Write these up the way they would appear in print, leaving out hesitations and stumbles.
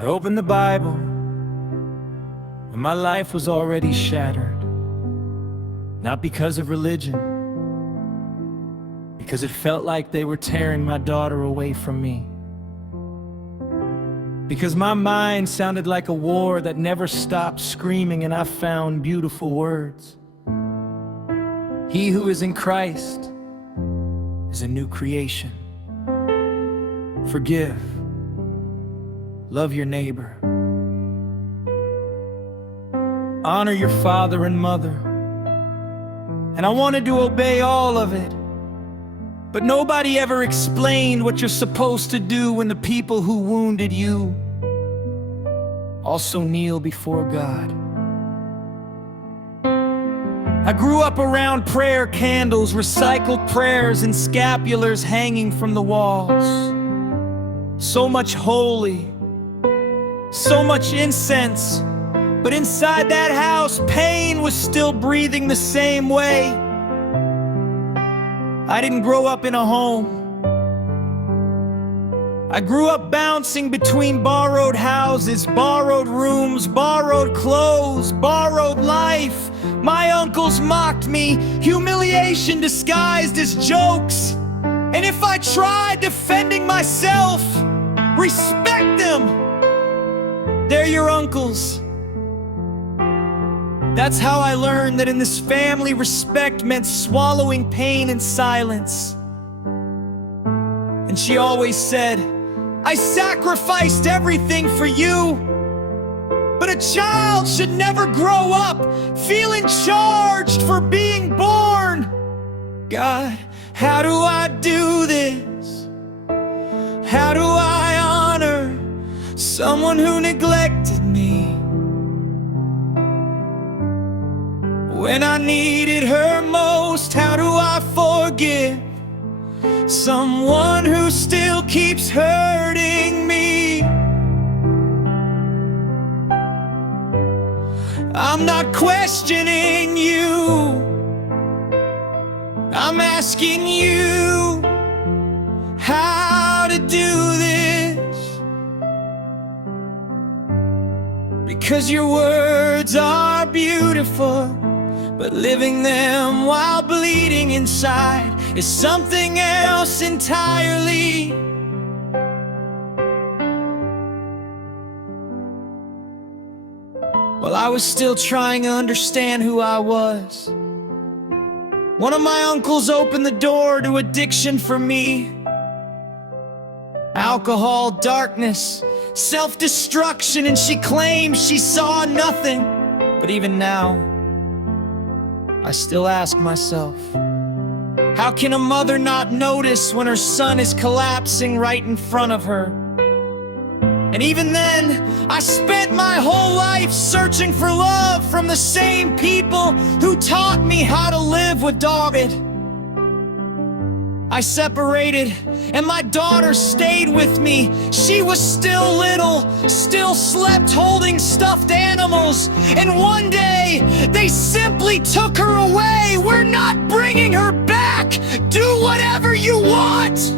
I opened the Bible when my life was already shattered. Not because of religion, because it felt like they were tearing my daughter away from me. Because my mind sounded like a war that never stopped screaming, and I found beautiful words. He who is in Christ is a new creation. Forgive. Love your neighbor. Honor your father and mother. And I wanted to obey all of it, but nobody ever explained what you're supposed to do when the people who wounded you also kneel before God. I grew up around prayer candles, recycled prayers, and scapulars hanging from the walls. So much holy, so much incense, but inside that house, pain was still breathing the same way. I didn't grow up in a home. I grew up bouncing between borrowed houses, borrowed rooms, borrowed clothes, borrowed life. My uncles mocked me, humiliation disguised as jokes. And if I tried defending myself, respect them. They're your uncles. That's how I learned that in this family, respect meant swallowing pain in silence. And she always said, I sacrificed everything for you. But a child should never grow up feeling charged for being born. God, how do I do this? How do I honor someone who neglected me when I needed her most? How do I forgive someone who still keeps hurting me? I'm not questioning you, I'm asking you how to do this, because your words are beautiful, but living them while bleeding inside is something else entirely. While I was still trying to understand who I was, one of my uncles opened the door to addiction for me. Alcohol, darkness, self-destruction, and she claimed she saw nothing. But even now, I still ask myself, how can a mother not notice when her son is collapsing right in front of her? And even then, I spent my whole life searching for love from the same people who taught me how to live with David. I separated, and my daughter stayed with me. She was still little, still slept holding stuffed animals. And one day, they simply took her away. We're not bringing her back. Do whatever you want.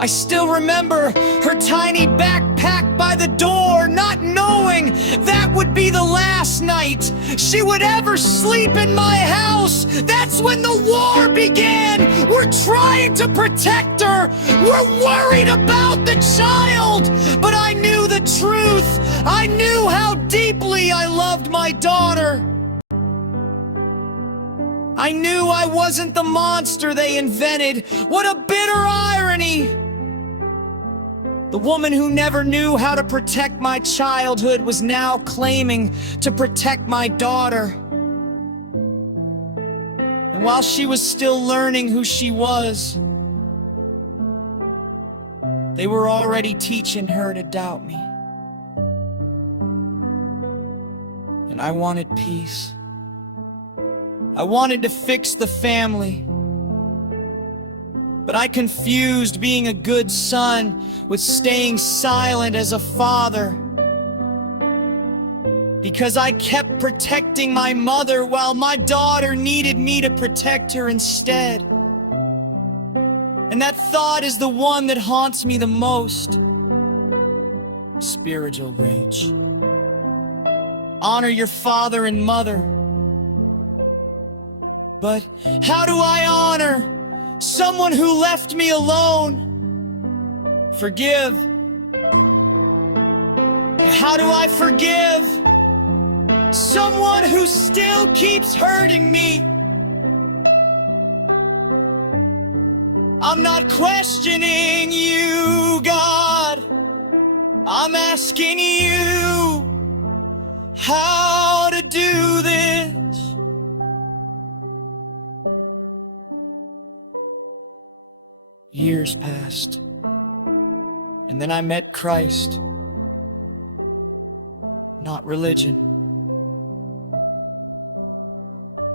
I still remember her tiny backpack by the door, not knowing that would be the last night she would ever sleep in my house. That's when the war began. We're trying to protect her. We're worried about the child. But I knew the truth. I knew how deeply I loved my daughter. I knew I wasn't the monster they invented. What a bitter irony! The woman who never knew how to protect my childhood was now claiming to protect my daughter. And while she was still learning who she was, they were already teaching her to doubt me. And I wanted peace. I wanted to fix the family. But I confused being a good son with staying silent as a father, because I kept protecting my mother while my daughter needed me to protect her instead. And that thought is the one that haunts me the most. spiritual rage. Honor your father and mother. But how do I honor someone who left me alone? Forgive. How do I forgive someone who still keeps hurting me? I'm not questioning you, God. I'm asking you how to do this. Years passed, and then I met Christ. Not religion.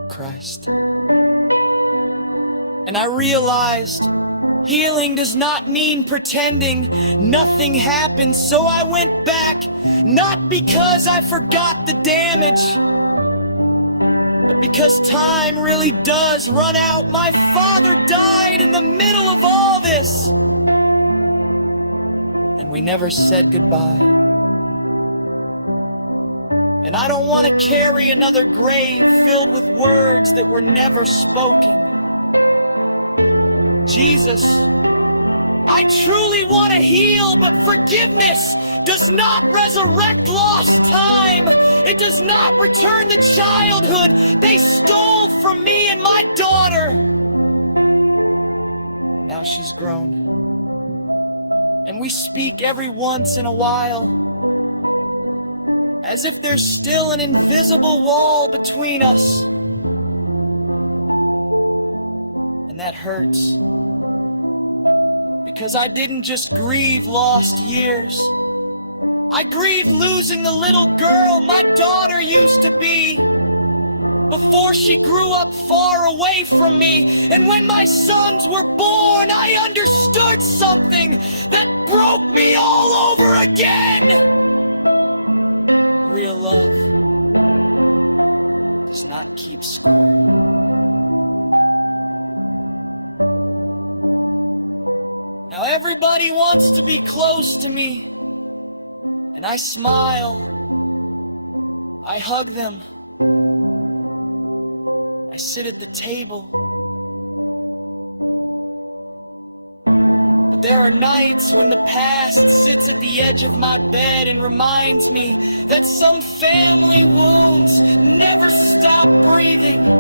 Christ. And I realized healing does not mean pretending nothing happened, so I went back, not because I forgot the damage, but because time really does run out. My father died in the middle of all this, and we never said goodbye. And I don't want to carry another grave filled with words that were never spoken. Jesus, I truly want to heal, but forgiveness does not resurrect lost time. It does not return the childhood they stole from me and my daughter. Now she's grown, and we speak every once in a while, as if there's still an invisible wall between us. And that hurts. Because I didn't just grieve lost years. I grieved losing the little girl my daughter used to be, before she grew up far away from me. And when my sons were born, I understood something that broke me all over again. Real love does not keep score. Now everybody wants to be close to me, and I smile. I hug them. I sit at the table. But there are nights when the past sits at the edge of my bed and reminds me that some family wounds never stop breathing.